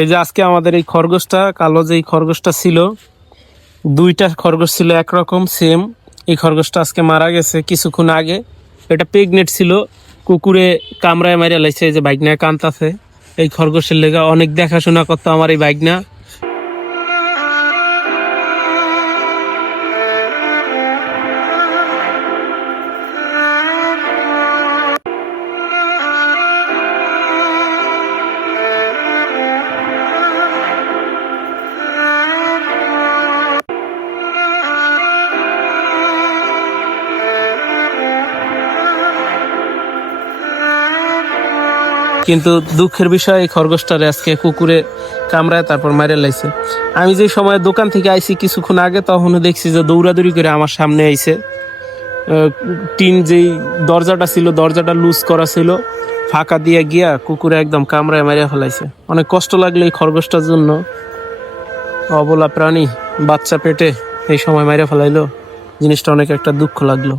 এই যে আজকে আমাদের এই খরগোশটা, কালো যে এই খরগোশটা ছিল, দুইটা খরগোশ ছিল একরকম সেম এই খরগোশটা আজকে মারা গেছে কিছুক্ষণ আগে। এটা প্রেগনেন্ট ছিল, কুকুরে কামড়ায় মারিয়া লাইছে, এই যে বাইকনা কান্তাছে এই খরগোশের লেগে অনেক দেখাশোনা করতো আমার এই বাইকনা কিন্তু দুঃখের বিষয়, এই খরগোশটারে আজকে কুকুরে কামড়ায় তারপর মারে লাইছে। আমি যে সময় দোকান থেকে আইছি কিছুক্ষণ আগে তখন দেখছি যে দৌড়াদৌড়ি করে আমার সামনে আইছে। টিন যেই দরজাটা ছিল, দরজাটা লুজ করা ছিল, ফাঁকা দিয়ে গিয়া কুকুরে একদম কামড়ায় মারিয়া ফেলাইছে। অনেক কষ্ট লাগল এই খরগোশটার জন্য। অবলা প্রাণী, বাচ্চা পেটে এই সময় মারিয়া ফেলাইলো। জিনিসটা অনেক একটা দুঃখ লাগল।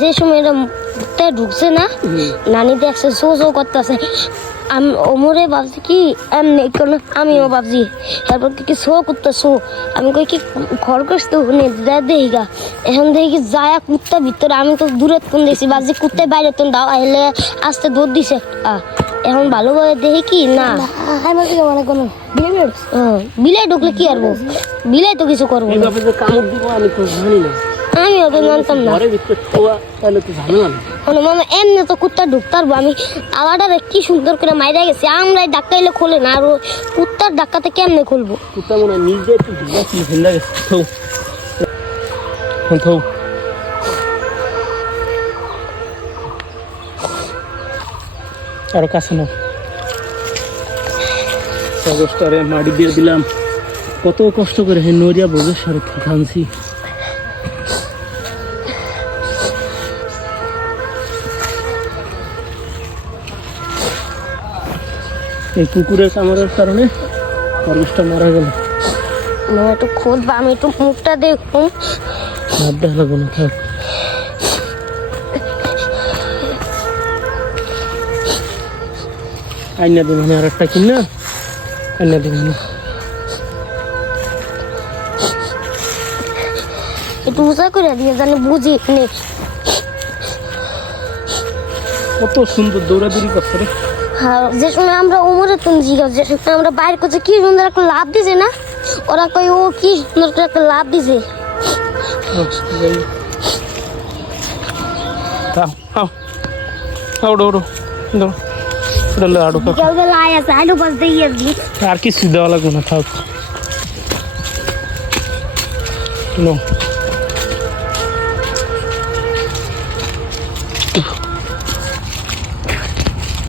যে সময় এটা মুখটা ঢুকছে না নানি দেখছে শো শো করতেছে। আমি ওমরে ভাবছি কি এমনি কোনো? আমিও ভাবছি তারপর কি কি শো করতে শো আমি কই কি খরগোশ তো নে দে দেই গা। এখন দেখি যায় কুত্তা ভিতরে আমি তো দূরে কোন দেখছি ভাবছি কুত্তায় বাইরে তো দাও আইলে আস্তে দৌড় দিছে। এখন ভালোভাবে দেখি কি না। আমার থেকে মনে কোনো বিয়ে বিলাই ঢুকলে কি করব বিলাই তো কিছু করব কামড় দিব আমি তো জানি না। আমি ওকে জানতাম না। ঘরের ভিতরে তাহলে তো ঝামেলা না মানে মামা এমনি তো কুত্তা ঢুকতে পারব আমি আলাদারে কি সুন্দর করে মাইরা গেছি আমরাই ডাক্কাইলে খোলে না আর কুত্তার ডাক্কাতে কেমনে খুলবো? কুত্তা মনে হয় নিজে একটু ঢিলা ছিল ঢিলা গেছে। থৌ। থৌ। আরও কাছে নাও। মাটি দিয়ে দিলাম। কত কষ্ট করে হে নড়িয়া বোঝে সারে খানছি এই কুকুরের কামড়ের কারণে খরগোশটা মারা গেল। মামা একটু খুঁজবা আমি একটু মুখটা দেখুন। হাত দেখা লাগবে না থাক। আইনা দেবেন আর একটা কিনা আইনা দেবেন একটু উঁচা করে দিয়ে জানি বুঝি নে। কত সুন্দর দৌড়াদৌড়ি করছে রে। আর যে সময় আমরা উমরে তুন জিগা যে সময় আমরা বাইরে করছে কি সুন্দর একটা লাভ দিছে না? ওরা কই ও কি সুন্দর একটা লাভ দিছে। আর কিছু দেওয়া লাগবে না থাক। No.